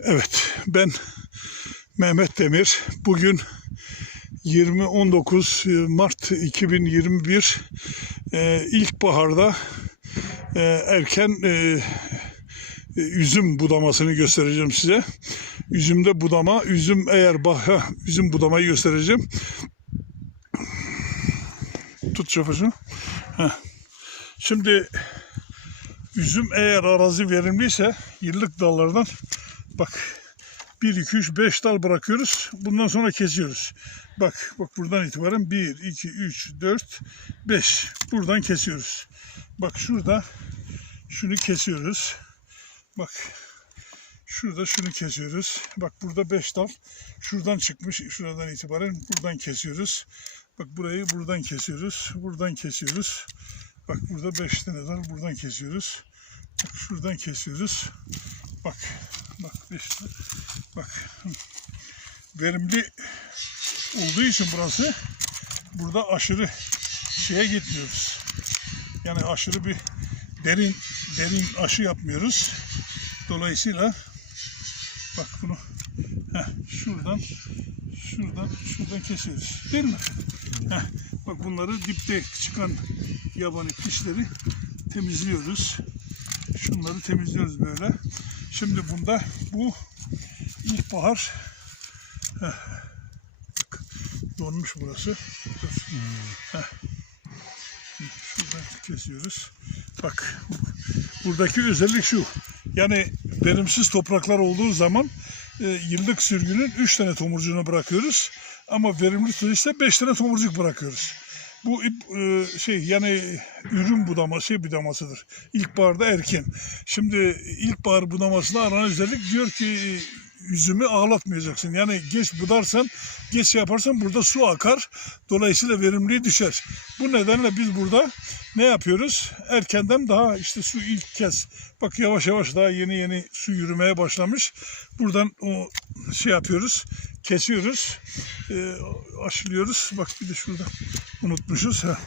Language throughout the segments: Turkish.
Evet, ben Mehmet Demir. Bugün 20-19 Mart 2021 e, ilkbaharda e, erken e, e, üzüm budamasını göstereceğim size. Üzümde budama, üzüm eğer baha, üzüm budamayı göstereceğim. Tut şoförü. Heh. Şimdi üzüm eğer arazi verimliyse yıllık dallardan bak 1, 2, 3, 5 dal bırakıyoruz. Bundan sonra kesiyoruz. Bak bak buradan itibaren 1, 2, 3, 4, 5. Buradan kesiyoruz. Bak şurada şunu kesiyoruz. Bak şurada şunu kesiyoruz. Bak burada 5 dal. Şuradan çıkmış. Şuradan itibaren buradan kesiyoruz. Bak burayı buradan kesiyoruz. Buradan kesiyoruz. Bak burada 5 tane dal. Buradan kesiyoruz. Bak şuradan kesiyoruz. Bak bak işte bak verimli olduğu için burası burada aşırı şeye gitmiyoruz. Yani aşırı bir derin derin aşı yapmıyoruz. Dolayısıyla bak bunu heh, şuradan şuradan şuradan kesiyoruz. Değil mi? Heh, bak bunları dipte çıkan yabani pişleri temizliyoruz. Şunları temizliyoruz böyle. Şimdi bunda bu ilkbahar Heh. Donmuş burası. Şuradan kesiyoruz. Bak buradaki özellik şu. Yani verimsiz topraklar olduğu zaman e, yıllık sürgünün 3 tane tomurcuğunu bırakıyoruz. Ama verimli süreçte 5 tane tomurcuk bırakıyoruz. Bu e, şey yani ürün budama şey budamasıdır. İlkbaharda erken. Şimdi ilkbahar budamasında aranan özellik diyor ki üzümü ağlatmayacaksın. Yani geç budarsan, geç şey yaparsan burada su akar. Dolayısıyla verimliliği düşer. Bu nedenle biz burada ne yapıyoruz? Erkenden daha işte su ilk kez. Bak yavaş yavaş daha yeni yeni su yürümeye başlamış. Buradan o şey yapıyoruz. Kesiyoruz. E, aşılıyoruz. Bak bir de şurada unutmuşuz. Ha.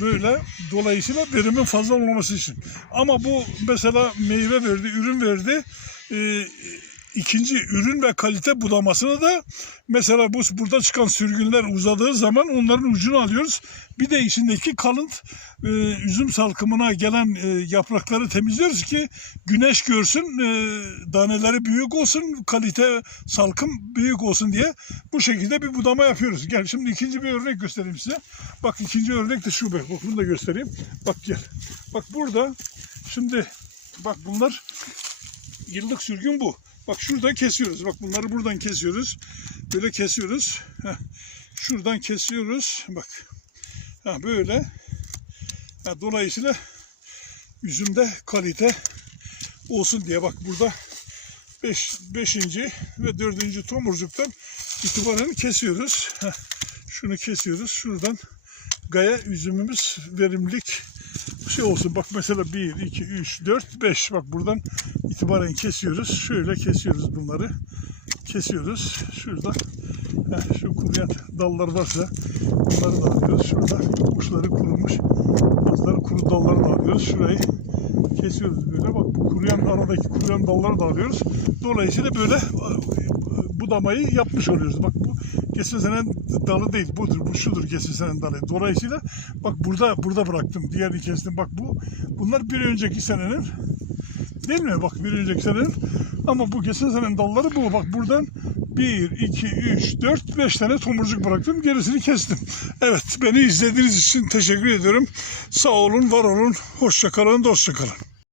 Böyle dolayısıyla verimin fazla olmaması için. Ama bu mesela meyve verdi, ürün verdi. E, ikinci ürün ve kalite budamasını da mesela bu burada çıkan sürgünler uzadığı zaman onların ucunu alıyoruz. Bir de içindeki kalın e, üzüm salkımına gelen e, yaprakları temizliyoruz ki güneş görsün, e, taneleri büyük olsun, kalite salkım büyük olsun diye bu şekilde bir budama yapıyoruz. Gel şimdi ikinci bir örnek göstereyim size. Bak ikinci örnek de şu bak. Bak bunu da göstereyim. Bak gel. Bak burada şimdi bak bunlar yıllık sürgün bu. Bak şuradan kesiyoruz. Bak bunları buradan kesiyoruz. Böyle kesiyoruz. Şuradan kesiyoruz. Bak. Böyle. Ha, dolayısıyla üzümde kalite olsun diye bak burada 5. Beş, 5. ve 4. tomurcuktan itibaren kesiyoruz. Şunu kesiyoruz. Şuradan gaya üzümümüz verimlilik şey olsun. Bak mesela 1, 2, 3, 4, 5. Bak buradan itibaren kesiyoruz. Şöyle kesiyoruz bunları. Kesiyoruz. Şurada heh, şu kuruyan dallar varsa bunları da alıyoruz. Şurada uçları kurumuş. Bazıları kuru dalları da alıyoruz. Şurayı kesiyoruz böyle. Bak bu kuruyan aradaki kuruyan dalları da alıyoruz. Dolayısıyla böyle budamayı yapmış oluyoruz. Bak bu geçen senenin dalı değil. Budur. Bu şudur geçen senenin dalı. Dolayısıyla bak burada burada bıraktım. Diğerini kestim. Bak bu bunlar bir önceki senenin Değil mi? Bak bir önceki senenin. Ama bu geçen senenin dalları bu. Bak buradan 1, 2, 3, 4, 5 tane tomurcuk bıraktım. Gerisini kestim. Evet beni izlediğiniz için teşekkür ediyorum. Sağ olun, var olun. Hoşça kalın, dostça kalın.